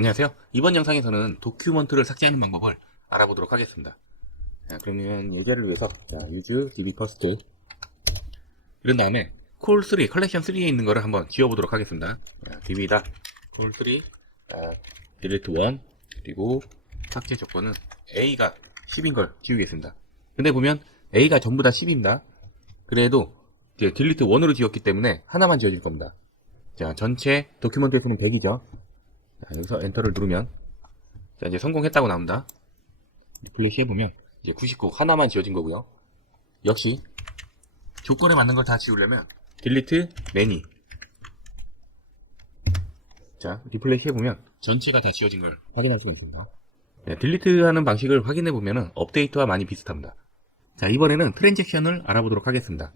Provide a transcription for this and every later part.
안녕하세요. 이번 영상에서는 도큐먼트를 삭제하는 방법을 알아보도록 하겠습니다. 자, 그러면 예제를 위해서 use db first 이런 다음에 call3 컬렉션 3에 있는 거를 한번 지워보도록 하겠습니다. db다 call3 delete 1 그리고 삭제 조건은 a가 10인 걸 지우겠습니다. 근데 보면 a가 전부 다 10입니다. 그래도 이제 delete 1으로 지웠기 때문에 하나만 지워질 겁니다. 자, 전체 도큐먼트의 수는 100이죠. 여기서 엔터를 누르면 자, 이제 성공했다고 나옵니다. 리플레시 해보면 이제 99 하나만 지워진 거고요. 역시 조건에 맞는 걸 다 지우려면 딜리트 매니. 자, 리플레시 해보면 전체가 다 지워진 걸 확인할 수가 있습니다. 딜리트 하는 방식을 확인해 보면 업데이트와 많이 비슷합니다. 자, 이번에는 트랜잭션을 알아보도록 하겠습니다.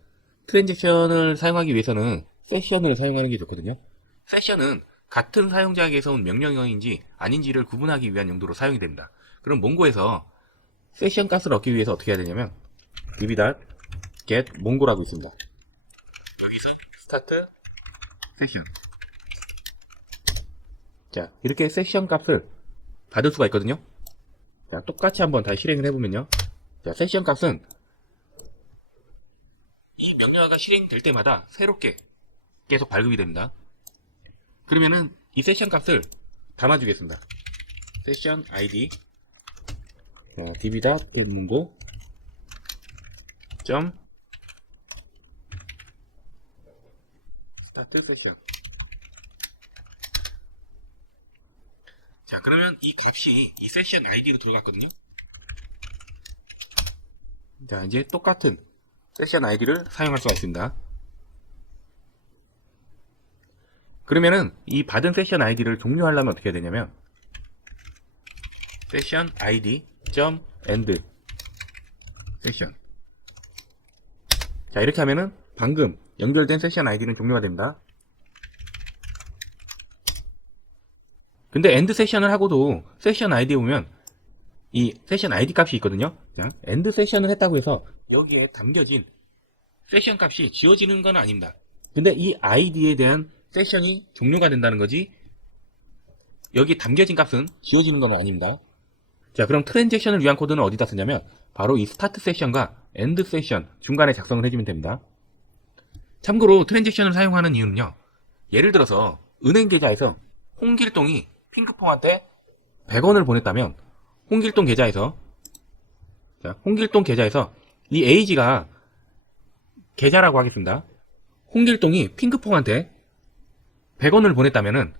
트랜잭션을 사용하기 위해서는 세션을 사용하는 게 좋거든요. 세션은 같은 사용자에게서 온 명령어인지 아닌지를 구분하기 위한 용도로 사용이 됩니다. 그럼 몽고에서 세션 값을 얻기 위해서 어떻게 해야 되냐면 db.get 몽고라고 있습니다. 여기서 start 세션. 자, 이렇게 세션 값을 받을 수가 있거든요. 자, 똑같이 한번 다시 실행을 해보면요. 자, 세션 값은 이 명령어가 실행될 때마다 새롭게 계속 발급이 됩니다. 그러면은 이 세션 값을 담아주겠습니다. 세션 id db.getmongo start session. 자, 그러면 이 값이 이 세션 id로 들어갔거든요. 자, 이제 똑같은 세션 id를 사용할 수가 있습니다. 그러면은 이 받은 세션 id를 종료하려면 어떻게 해야 되냐면 세션 id.end 세션. 자, 이렇게 하면은 방금 연결된 세션 id는 종료가 됩니다. 근데 end 세션을 하고도 세션 id에 보면 이 세션 id 값이 있거든요. 자, end 세션을 했다고 해서 여기에 담겨진 세션 값이 지워지는 건 아닙니다. 근데 이 id에 대한 세션이 종료가 된다는 거지 여기 담겨진 값은 지워지는 건 아닙니다. 자, 그럼 트랜잭션을 위한 코드는 어디다 쓰냐면 바로 이 스타트 세션과 엔드 세션 중간에 작성을 해주면 됩니다. 참고로 트랜잭션을 사용하는 이유는요, 예를 들어서 은행 계좌에서 홍길동이 핑크퐁한테 100원을 보냈다면 홍길동 계좌에서 이 A지가 계좌라고 하겠습니다. 홍길동이 핑크퐁한테 100원을 보냈다면은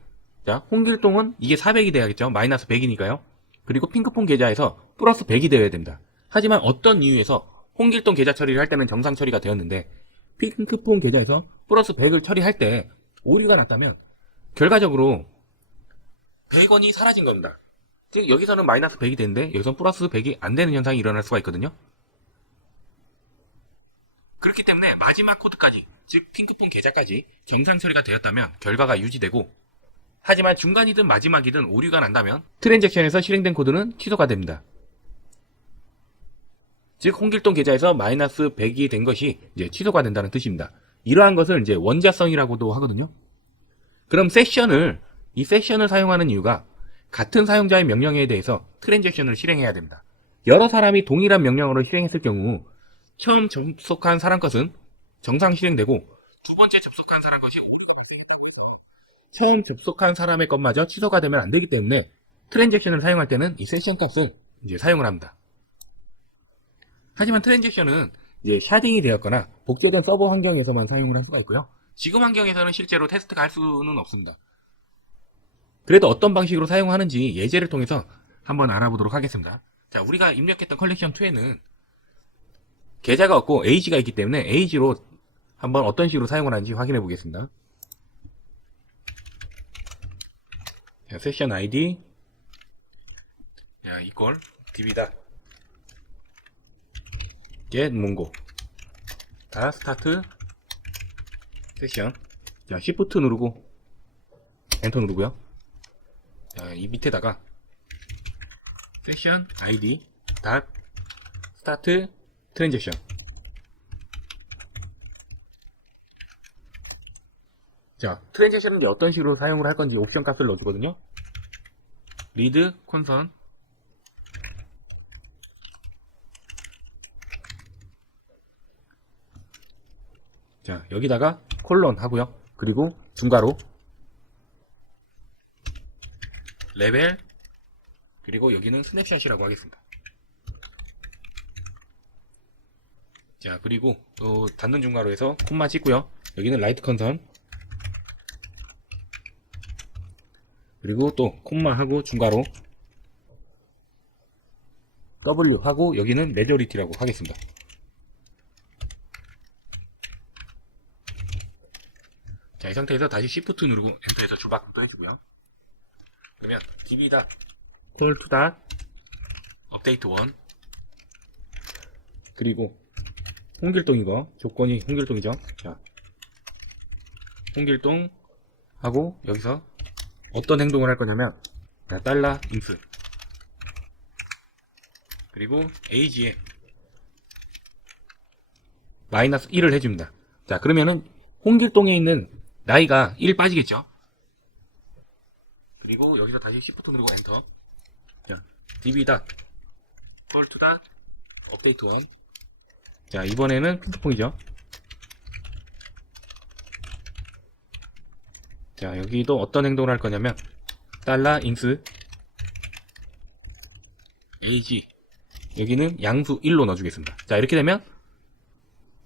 자, 홍길동은 이게 400이 돼야겠죠. 마이너스 100이니까요. 그리고 핑크퐁 계좌에서 플러스 100이 되어야 됩니다. 하지만 어떤 이유에서 홍길동 계좌 처리를 할 때는 정상 처리가 되었는데 핑크퐁 계좌에서 플러스 100을 처리할 때 오류가 났다면 결과적으로 100원이 사라진 겁니다. 즉 여기서는 마이너스 100이 되는데 여기서는 플러스 100이 안 되는 현상이 일어날 수가 있거든요. 그렇기 때문에 마지막 코드까지, 즉 핑크퐁 계좌까지 정상 처리가 되었다면 결과가 유지되고, 하지만 중간이든 마지막이든 오류가 난다면 트랜잭션에서 실행된 코드는 취소가 됩니다. 즉 홍길동 계좌에서 마이너스 100이 된 것이 이제 취소가 된다는 뜻입니다. 이러한 것을 이제 원자성이라고도 하거든요. 그럼 이 세션을 사용하는 이유가 같은 사용자의 명령에 대해서 트랜잭션을 실행해야 됩니다. 여러 사람이 동일한 명령어를 실행했을 경우 처음 접속한 사람 것은 정상 실행되고 두 번째 접속한 사람 것이 처음 접속한 사람의 것마저 취소가 되면 안 되기 때문에 트랜잭션을 사용할 때는 이 세션 값을 이제 사용을 합니다. 하지만 트랜잭션은 이제 샤딩이 되었거나 복제된 서버 환경에서만 사용을 할 수가 있고요. 지금 환경에서는 실제로 테스트가 할 수는 없습니다. 그래도 어떤 방식으로 사용하는지 예제를 통해서 한번 알아보도록 하겠습니다. 자, 우리가 입력했던 컬렉션 2에는 계좌가 없고 A지가 있기 때문에 A지로 한번 어떤 식으로 사용을 하는지 확인해 보겠습니다. 자, 세션 ID 이꼴 db다 get mongo 다 스타트 세션. 자, Shift 누르고 엔터 누르고요. 자, 이 밑에다가 세션 ID 닷 스타트 트랜잭션. 자, 트랜잭션은 어떤 식으로 사용을 할 건지 옵션 값을 넣어주거든요. 리드 컨선. 자, 여기다가 콜론 하고요. 그리고 중괄호 레벨, 그리고 여기는 스냅샷이라고 하겠습니다. 자, 그리고 또 닫는 중괄호에서 콤마 찍고요. 여기는 라이트 컨선, 그리고 또 콤마 하고 중괄호 W 하고 여기는 메조리티라고 하겠습니다. 자, 이 상태에서 다시 Shift 누르고 엔터해서 줄바꿈도 해주고요. 그러면 db다 call to 다 update 1, 그리고 홍길동이고 조건이 홍길동이죠. 자, 홍길동 하고 여기서 어떤 행동을 할 거냐면, 자, 달러 인스, 그리고 age에 마이너스 1을 해줍니다. 자, 그러면은 홍길동에 있는 나이가 1 빠지겠죠. 그리고 여기서 다시 Shift 누르고 엔터. 자, db.call to update 1. 자, 이번에는 핑크퐁이죠. 자, 여기도 어떤 행동을 할 거냐면 달러 인스 ag, 여기는 양수 1로 넣어주겠습니다. 자, 이렇게 되면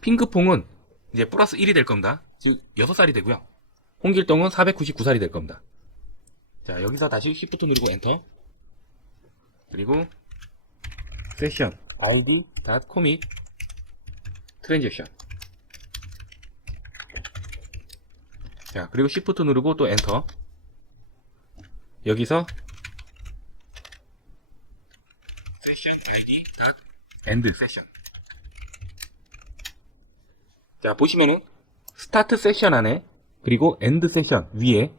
핑크퐁은 이제 플러스 1이 될 겁니다. 즉 6살이 되고요. 홍길동은 499살이 될 겁니다. 자, 여기서 다시 Shift 누르고 엔터. 그리고 세션 id.commit 트랜잭션. 자, 그리고 Shift 누르고 또 엔터. 여기서 세션 id.end 세션. 자, 보시면은 스타트 세션 안에 그리고 엔드 세션 위에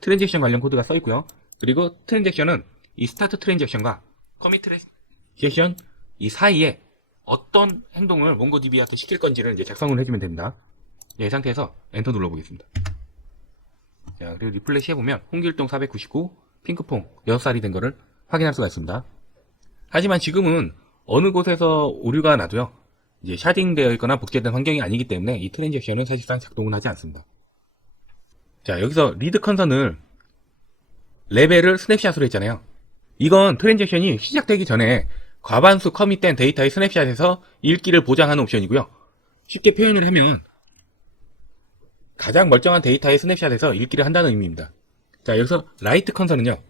트랜잭션 관련 코드가 써 있고요. 그리고 트랜잭션은 이 스타트 트랜잭션과 커밋 트랜잭션 이 사이에 어떤 행동을 몽고DB한테 시킬 건지를 이제 작성을 해주면 됩니다. 이 상태에서 엔터 눌러보겠습니다. 자, 그리고 리플레시 해보면 홍길동 499, 핑크퐁 6살이 된 거를 확인할 수가 있습니다. 하지만 지금은 어느 곳에서 오류가 나도요, 이제 샤딩되어 있거나 복제된 환경이 아니기 때문에 이 트랜잭션은 사실상 작동은 하지 않습니다. 자, 여기서 리드 컨선을 레벨을 스냅샷으로 했잖아요. 이건 트랜잭션이 시작되기 전에 과반수 커밋된 데이터의 스냅샷에서 읽기를 보장하는 옵션이고요. 쉽게 표현을 하면 가장 멀쩡한 데이터의 스냅샷에서 읽기를 한다는 의미입니다. 자, 여기서 라이트 컨선은요,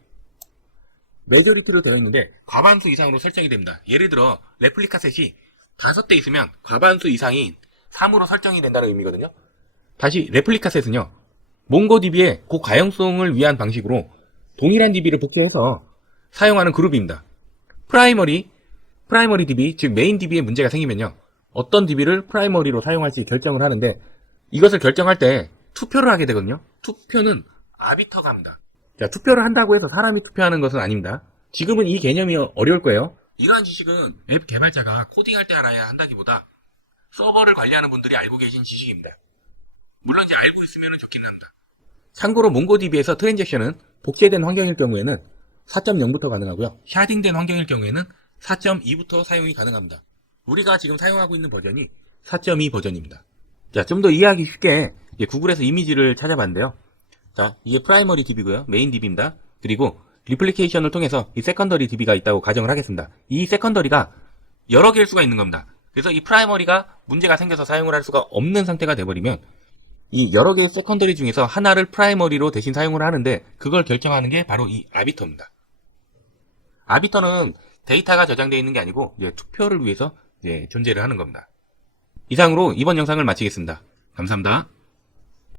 메조리티로 되어 있는데 과반수 이상으로 설정이 됩니다. 예를 들어 레플리카 셋이 5대 있으면 과반수 이상인 3으로 설정이 된다는 의미거든요. 다시 레플리카 셋은요, 몽고DB의 고가용성을 위한 방식으로 동일한 DB를 복제해서 사용하는 그룹입니다. 프라이머리 DB, 즉 메인 DB에 문제가 생기면요, 어떤 DB를 프라이머리로 사용할지 결정을 하는데, 이것을 결정할 때 투표를 하게 되거든요. 투표는 아비터가 합니다. 자, 투표를 한다고 해서 사람이 투표하는 것은 아닙니다. 지금은 이 개념이 어려울 거예요. 이러한 지식은 앱 개발자가 코딩할 때 알아야 한다기보다 서버를 관리하는 분들이 알고 계신 지식입니다. 물론 이제 알고 있으면 좋긴 합니다. 참고로 몽고DB에서 트랜잭션은 복제된 환경일 경우에는 4.0부터 가능하고요. 샤딩된 환경일 경우에는 4.2부터 사용이 가능합니다. 우리가 지금 사용하고 있는 버전이 4.2 버전입니다. 자, 좀 더 이해하기 쉽게 구글에서 이미지를 찾아봤는데요. 자, 이게 프라이머리 DB고요. 메인 DB입니다. 그리고 리플리케이션을 통해서 이 세컨더리 DB가 있다고 가정을 하겠습니다. 이 세컨더리가 여러 개일 수가 있는 겁니다. 그래서 이 프라이머리가 문제가 생겨서 사용을 할 수가 없는 상태가 돼버리면 이 여러 개의 세컨더리 중에서 하나를 프라이머리로 대신 사용을 하는데, 그걸 결정하는 게 바로 이 아비터입니다. 아비터는 데이터가 저장되어 있는 게 아니고 이제 투표를 위해서 존재를 하는 겁니다. 이상으로 이번 영상을 마치겠습니다. 감사합니다.